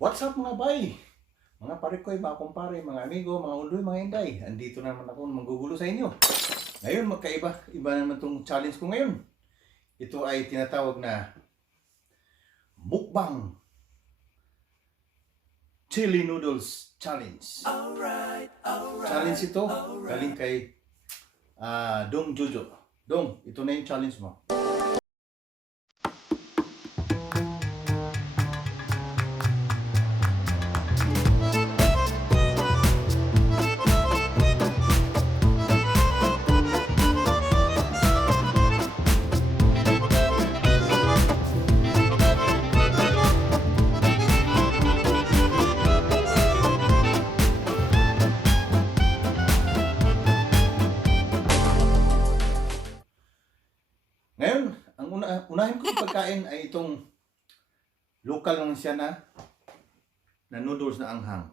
What's up mga bay? Mga parikoy, mga kumpare, mga amigo, mga undoy, mga inday. Andito naman ako manggugulo sa inyo. Ngayon iba naman itong challenge ko ngayon. Ito ay tinatawag na Mukbang Chili Noodles Challenge. Challenge ito, galing kay Dong Jojo. Dong, ito na yung challenge mo. Ngayon, ang unahin kong pagkain ay itong local lang siya na noodles na anghang.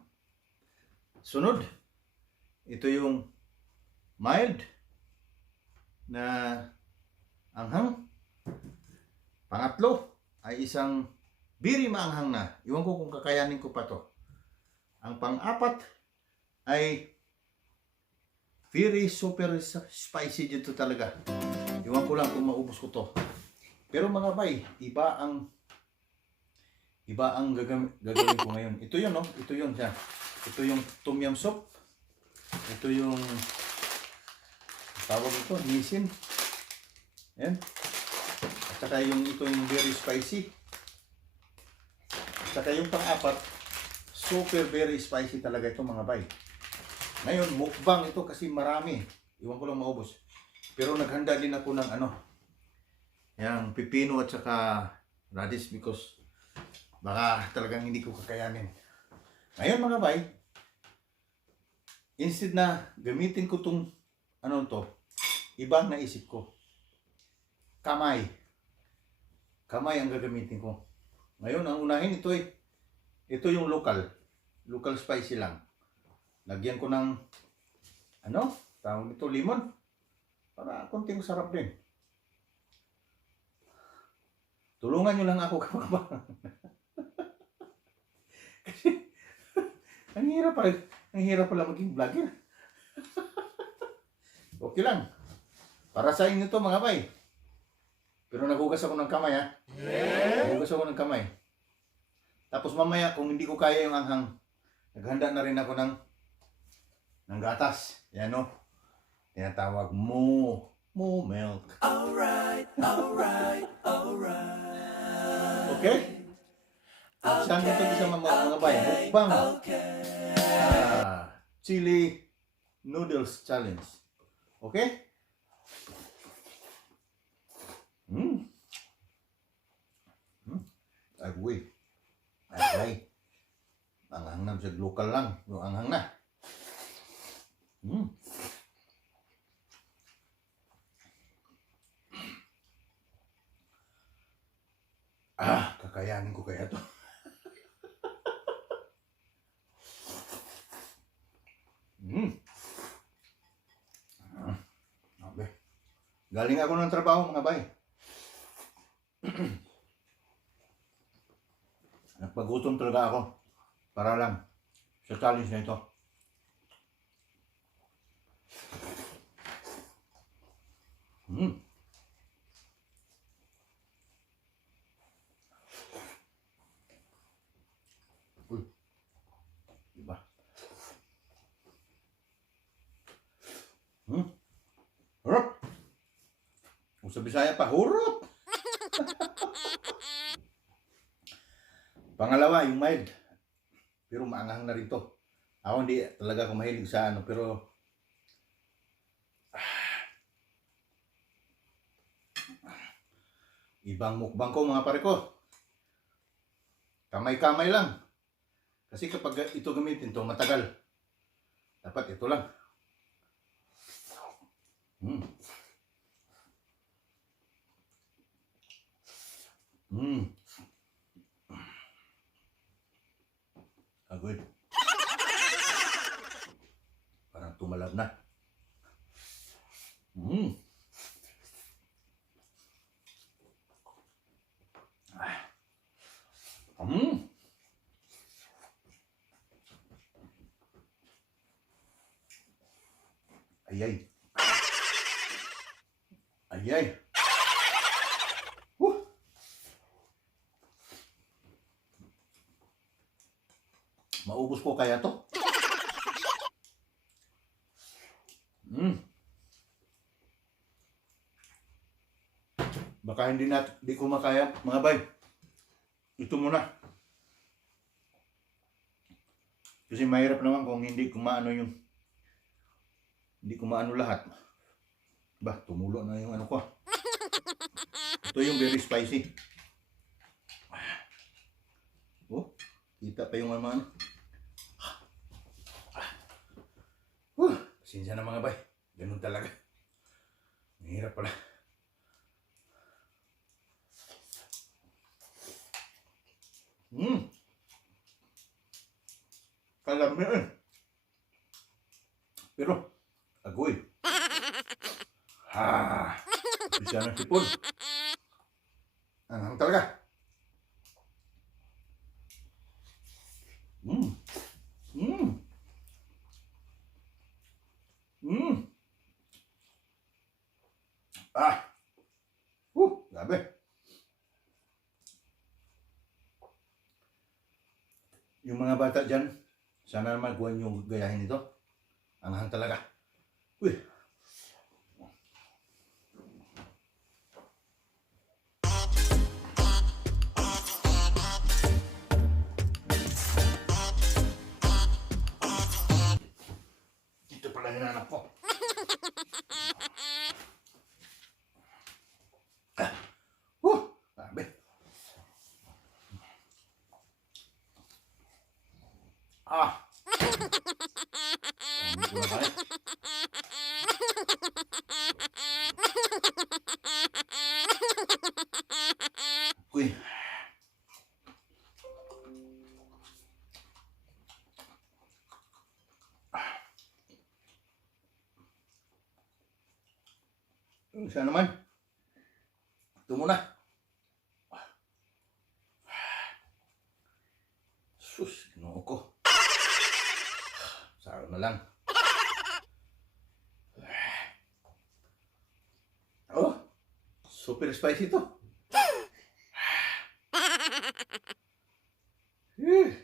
Sunod, ito yung mild na anghang. Pangatlo ay isang biri maanghang na. Iwan ko kung kakayanin ko pa to. Ang pang-apat ay very super spicy dito talaga. Iwan ko lang kung maubos ko to. Pero mga bay, iba ang gagawin ko ngayon. Ito yun, no? Ito yun siya. Ito yung tom yum soup. Ito yung tawag ito, nisin. Ayan. At saka ito yung very spicy. At saka yung pang-apat, super very spicy talaga ito mga bay. Ngayon, mukbang ito kasi marami. Iwan ko lang maubos. Pero naghanda din ako ng yung pipino at saka radish because baka talagang hindi ko kakayanin. Ngayon mga bay, instead na gamitin ko itong ibang naisip ko. Kamay. Kamay ang gagamitin ko. Ngayon, ang unahin ito yung local spicy lang. Lagyan ko ng tawag ito, lemon. Para konting sarap din. Tulungan nyo lang ako kapag kasi ang hirap pala maging vlogger. Okay lang. Para sa inyo to mga bay. Pero nagugas ako ng kamay ha. Nagugas ako ng kamay. Tapos mamaya kung hindi ko kaya yung anghang, naghanda na rin ako ng gatas. Yan o. Tinatawag mo milk. Alright. Okay? Saan ito sa mga bay? Mukbang. Chili Noodles Challenge. Okay? Agway. Anghang na sa local lang. Yung anghang na. Kakayanin ko kaya to. Okay. Galing ako ng trabaho mga bay. Nagpagutom talaga ako para lang sa challenge na ito. Diba? Hurot! Kung sa Bisaya pa, hurot! Pangalawa, yung mild. Pero maanghang na rin to. Ako hindi talaga ako mahilig sa pero ibang mukbang ko mga pare ko. Kamay-kamay lang. Kasi kapag ito gamitin to matagal. Dapat ito lang. Good. Parang tumalab na. Ayay. Ayay. Woo! Maubos ko kaya to? Baka di ko makaya, mga bay. Ito muna. Kasi mahirap naman kung hindi kumaano lahat. Bah, tumulo na yung ano ko. Ito yung very spicy. Oh, kita pa yung ano. Pasensya na mga bay. Ganun talaga. Mahirap pala. Kalami eh. Pero, agoy. Bisa ng sipon. Anong talaga? Grabe. Yung mga bata dyan, sana naman huwag nyo gayahin ito. Anghang talaga. Uy. Ito pala yung anak ko. Grabe. Uy. Isa naman. Ito muna. Sus, ginoo ko. Saro na lang. Oh, super spicy to. Ay.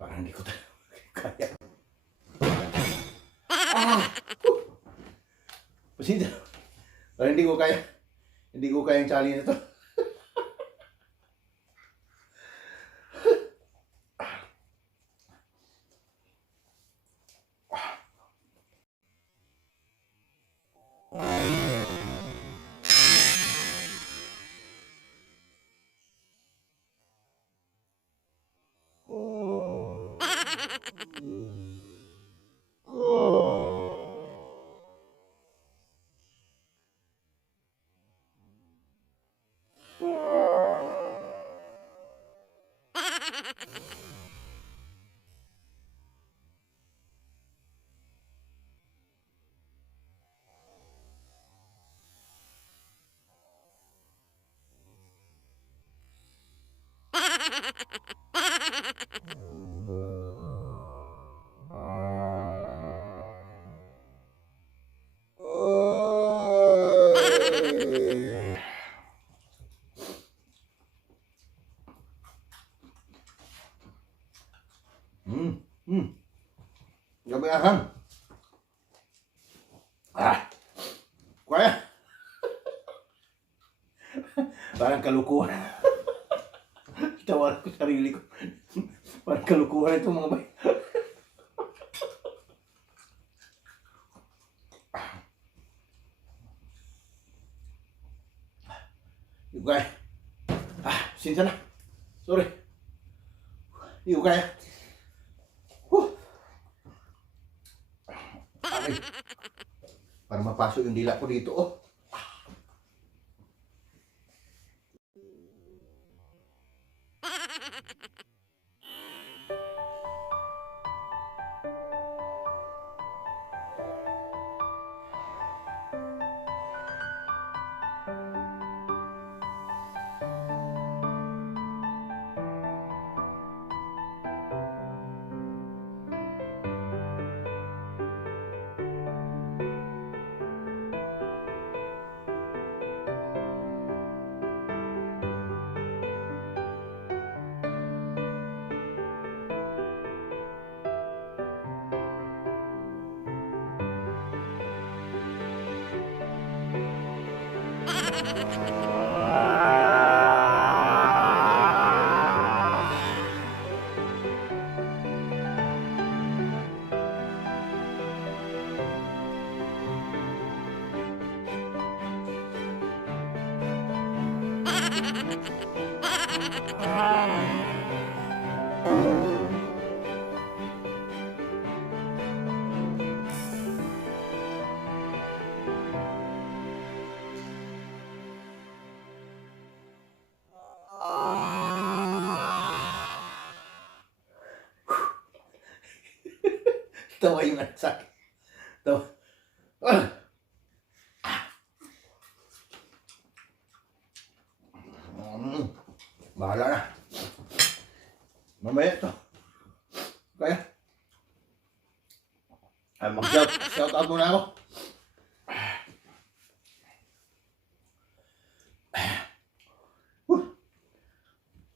Parang hindi ko kaya. Pasensya. Parang hindi ko kaya. Hindi ko kaya yung challenge na to. Gabi ahang. Kaya. Parang kalukuhan. Tawaran ko sarili ko. Parang kalukuhan itong mga bay. Yung kaya. Sinsa na. Sorry. Yung kaya. Ay. Para mapasok yung dila ko dito, oh. Tawa yung sakit. Tawa. Bahala na. Mamaya to. Kaya. Mag-shout out muna ako.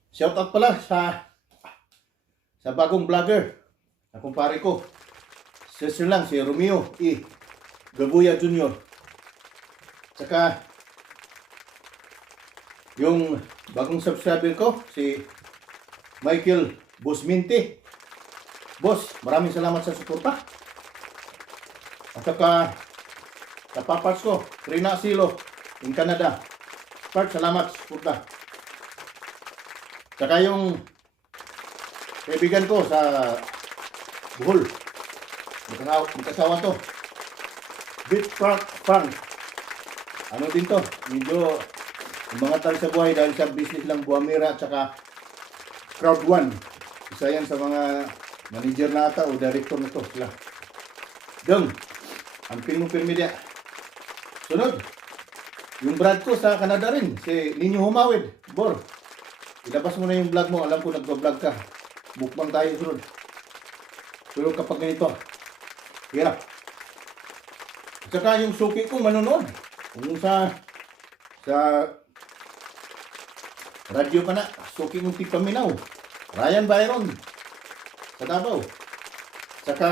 Shout out pala sa bagong vlogger na kumpare ko. Sister lang, si Romeo E. Gabuya Jr. Saka yung bagong subscriber ko, si Michael Busminti. Boss, maraming salamat sa suporta. At saka sa paparts ko, Rina Silo in Canada. Part, salamat sa suporta. Saka yung kaibigan ko sa Bohol. Magkasawa to. Beach Park Farm. Ano din to? Medyo umangat sa buhay dahil sa business lang Buamira at saka Crowd One. Isa yan sa mga manager na ata o director na to sila. Dong, ang pirmi dia. Sunod, yung brad ko sa Canada rin, si Ninyo Humawid. Bor, ilabas mo na yung vlog mo. Alam ko nagbablog ka. Mukbang tayo sunod. Pero kapag ganito, hirap. At saka yung suki ko manonood. Kung sa radyo pa na, suki mong Tipaminaw. Ryan Byron. Sa Davao. Saka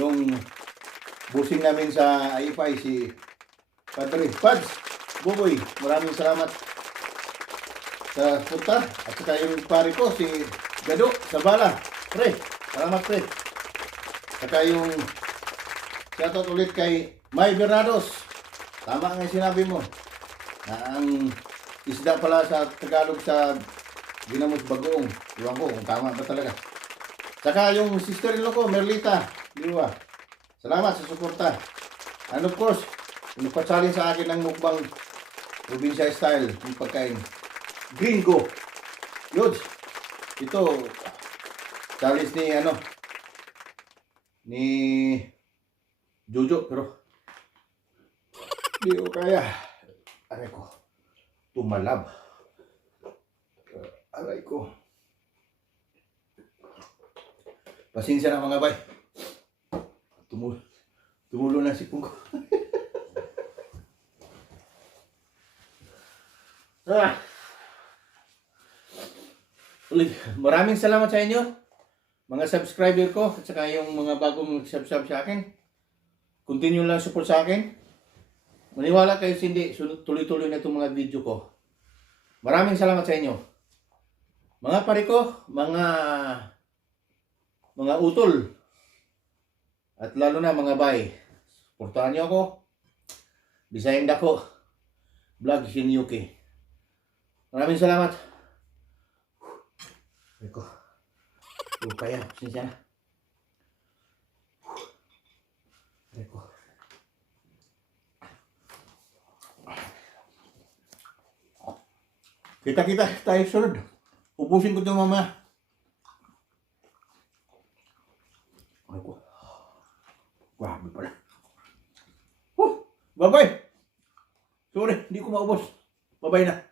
yung busing namin sa IFI si Padre Pads Buboy. Maraming salamat sa punta. At saka yung pare ko si Gado Sabala. Pre, salamat pre. Saka yung shoutout ulit kay May Bernados. Tama nga sinabi mo na ang isda pala sa Tagalog sa ginamos bagoong. Iwan ko kung tama ba talaga. Saka yung sister-in-law ko, Merlita Liwa. Salamat sa suporta. And of course, nagpatsalin sa akin ng mukbang probinsya style yung pagkain. Gringo. Yun. Ito, challenge ni Jojo, pero hindi ko kaya. Aray ko, tumalab. Aray ko. Pasensya na mga bay. Tumulo na si Pungko. Ulit, maraming salamat sa inyo, mga subscriber ko, at saka yung mga bagong sub-sub sa akin. Continue lang support sa akin. Maniwala kayo, hindi, tuloy-tuloy na itong mga video ko. Maraming salamat sa inyo. Mga pare ko, mga utol, at lalo na mga bay. Suportahan niyo ako. Bisayin dako. Vlog in UK. Maraming salamat. Eko. Kaya, sinsya na. Eko. Kita-kita tayo sunod. Ubusin ko ito mamaya. Eko. Grabe pala. Bye-bye. Sorry, hindi ko maubos. Bye-bye na.